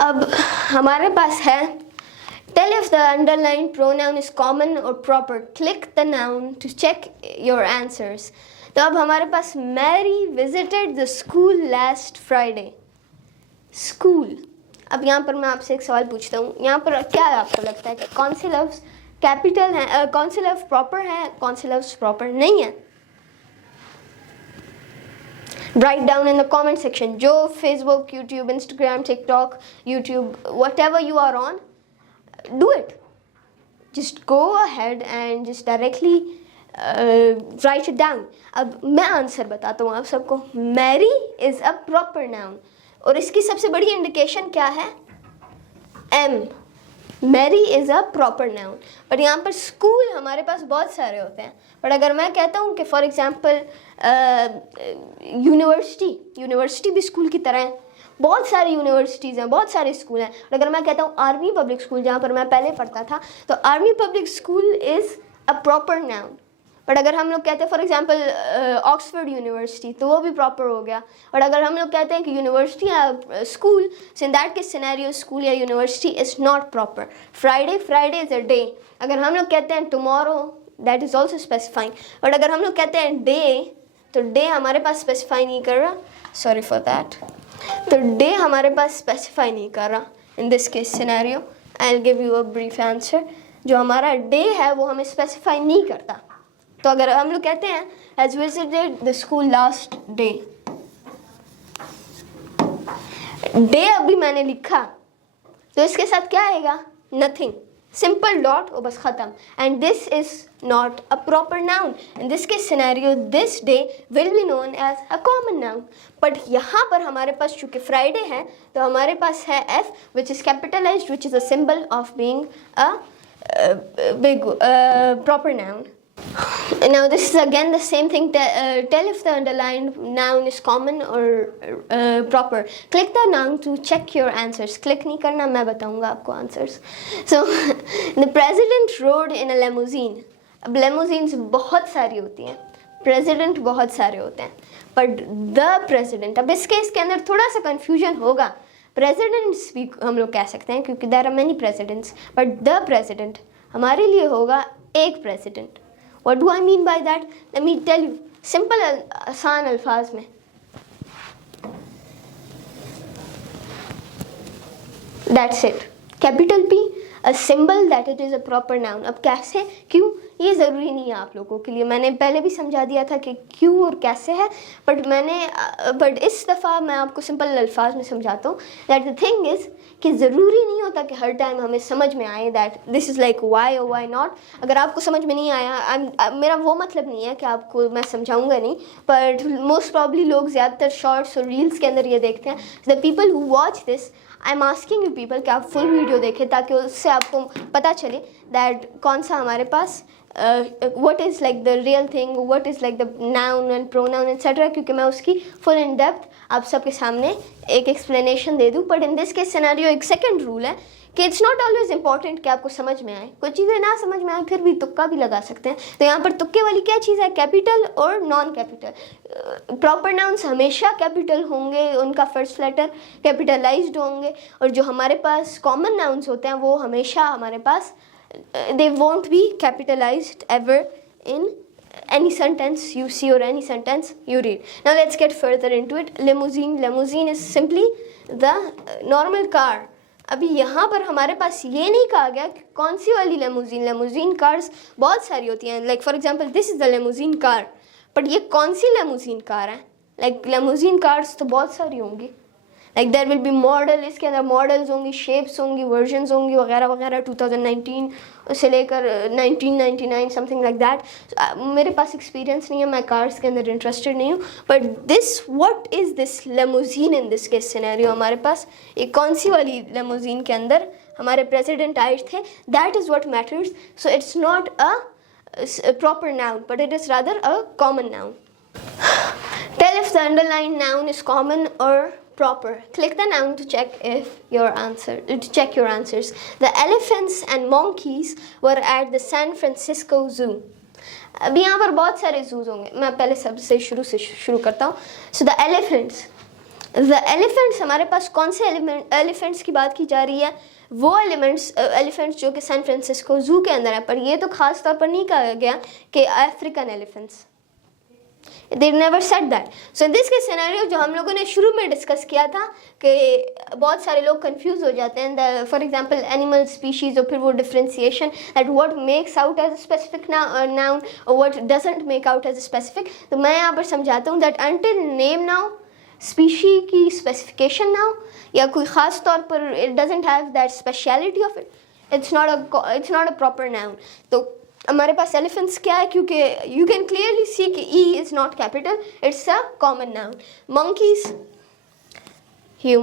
अब हमारे पास है tell if the underlined pronoun is common or proper. Click the noun to check your answers. तो अब हमारे पास Mary visited the school last Friday. School. अब यहाँ पर मैं आपसे एक सवाल पूछता हूँ, यहाँ पर क्या आपको लगता है कि कौन से लफ्ज़ कैपिटल हैं, कौन से लफ्ज़ प्रॉपर हैं, कौन से लफ्ज़ प्रॉपर नहीं हैं? Write down in the comment section. जो Facebook, YouTube, Instagram, TikTok, YouTube, whatever you are on, do it. Just go ahead and just directly write it down. अब मैं आंसर बताता हूँ आप सबको. Mary is a proper noun. और इसकी सबसे बड़ी इंडिकेशन क्या है? M. Mary is a proper noun. पर यहाँ पर स्कूल हमारे पास बहुत सारे होते हैं. बट अगर मैं कहता हूँ कि फॉर एग्जाम्पल यूनिवर्सिटी भी स्कूल की तरह है. बहुत सारी यूनिवर्सिटीज़ हैं, बहुत सारे स्कूल हैं. और अगर मैं कहता हूँ आर्मी पब्लिक स्कूल, जहाँ पर मैं पहले पढ़ता था, तो army public school is a proper noun. But अगर हम लोग कहते हैं फॉर एग्जांपल ऑक्सफोर्ड यूनिवर्सिटी, तो वो भी प्रॉपर हो गया. और अगर हम लोग कहते हैं कि यूनिवर्सिटी या school, so in that case scenario school या university is not proper. Friday is a day. अगर हम लोग कहते हैं tomorrow, that is also specifying. But अगर हम लोग कहते हैं डे, तो डे हमारे पास स्पेसिफाई नहीं कर रहा. Sorry for that. तो डे हमारे पास स्पेसिफाई नहीं कर रहा. इन this case scenario I will give you a brief answer. जो हमारा डे है वो हमें स्पेसिफाई नहीं करता. तो अगर हम लोग कहते हैं has visited the school last day, day अभी मैंने लिखा, तो इसके साथ क्या आएगा? नथिंग. सिंपल डॉट और बस ख़त्म. And this is not a proper noun. In this case scenario this day will be known as a common noun. But यहाँ पर हमारे पास चूँकि फ्राइडे है, तो हमारे पास है F which is capitalised, which is a symbol of being a big proper noun. Now this is again the same thing. Tell if the underlined noun is common or proper. Click the noun to check your answers. Click नहीं करना, मैं बताऊंगा आपको answers. So the president rode in a limousine. अब limousines बहुत सारी होती हैं, president बहुत सारे होते हैं, but the president, अब इस केस के अंदर थोड़ा सा confusion होगा. Presidents भी हम लोग कह सकते हैं क्योंकि there are many presidents, but the president हमारे लिए होगा एक president. What do I mean by that? Let me tell you. Simple आसान अल्फाज में. That's it. Capital P, a symbol that it is a proper noun. अब कैसे, क्यों, ये ज़रूरी नहीं है आप लोगों के लिए. मैंने पहले भी समझा दिया था कि क्यों और कैसे है, बट इस दफ़ा मैं आपको सिंपल अल्फाज में समझाता हूँ. दैट द थिंग इज़ कि ज़रूरी नहीं होता कि हर टाइम हमें समझ में आए that this is like why और वाई नॉट. अगर आपको समझ में नहीं आया, मेरा वो मतलब नहीं है कि आपको मैं समझाऊंगा नहीं, बट मोस्ट प्रॉब्ली लोग ज़्यादातर शॉर्ट्स और रील्स के अंदर ये देखते हैं. The people who watch this, I am asking you people कि आप फुल वीडियो देखें ताकि उससे आपको पता चले दैट कौन सा हमारे पास what is like the real thing, what is like the noun and pronoun etc. क्योंकि मैं उसकी full in depth आप सबके सामने एक explanation दे दूँ. But in this case scenario एक सेकंड रूल है कि इट्स नॉट ऑलवेज इंपॉर्टेंट कि आपको समझ में आए. कुछ चीज़ें ना समझ में आए फिर भी तुक्का भी लगा सकते हैं. तो यहाँ पर तुक्के वाली क्या चीज़ है? कैपिटल और नॉन कैपिटल. प्रॉपर नाउन्स हमेशा कैपिटल होंगे, उनका फर्स्ट लेटर कैपिटलाइज्ड होंगे, और जो हमारे पास कॉमन नाउन्स होते हैं वो हमेशा हमारे पास they won't be capitalized ever in any sentence you see or any sentence you read. Now let's get further into it. Limousine is simply the normal car. अभी यहाँ पर हमारे पास ये नहीं कहा गया कि कौन सी वाली लेमोजीन कार्स बहुत सारी होती हैं. Like for example this is the limousine car, but ये कौन सी लेमोजीन कार है? लाइक लेमोजीन कार्स तो बहुत सारी होंगी. Like there will be model, इसके अंदर मॉडल्स होंगी, शेप्स होंगी, वर्जन्स होंगी वगैरह वगैरह. 2019 से लेकर 1999 समथिंग लाइक दैट. मेरे पास एक्सपीरियंस नहीं है, मैं कार्स के अंदर इंटरेस्टेड नहीं हूँ. But this what is this limousine in this case scenario? हमारे पास एक कौन सी वाली लेमोजीन के अंदर हमारे प्रेसिडेंट आए थे, that is what matters. So it's not a proper noun, but it is rather a common noun. Tell if the underlined noun is common or proper. Click the noun to check your answers. The elephants and monkeys were at the San Francisco Zoo. अभी यहाँ पर बहुत सारे zoos होंगे. मैं पहले सबसे शुरू करता हूँ. So the elephants, the elephants, हमारे पास कौन से एलिफेंट्स की बात की जा रही है? वो एलिफेंट्स जो कि सैन फ्रांसिस्को जू के अंदर है, पर ये तो खास तौर पर नहीं कहा गया कि African elephants, they never said that. So in this case scenario जो हम लोगों ने शुरू में डिस्कस किया था कि बहुत सारे लोग कंफ्यूज हो जाते हैं, फॉर एग्जांपल एनिमल स्पीशीज और फिर वो differentiation that what makes out as a specific noun और what doesn't make out as a specific. तो मैं यहाँ पर समझाता हूँ that until name now species की स्पेसिफिकेशन नाउ या कोई ख़ास तौर पर it doesn't have that speciality of it, it's not a proper noun. तो हमारे पास एलिफेंट्स क्या है, क्योंकि यू कैन क्लियरली सी कि E is not capital, it's a common noun. Monkeys, human.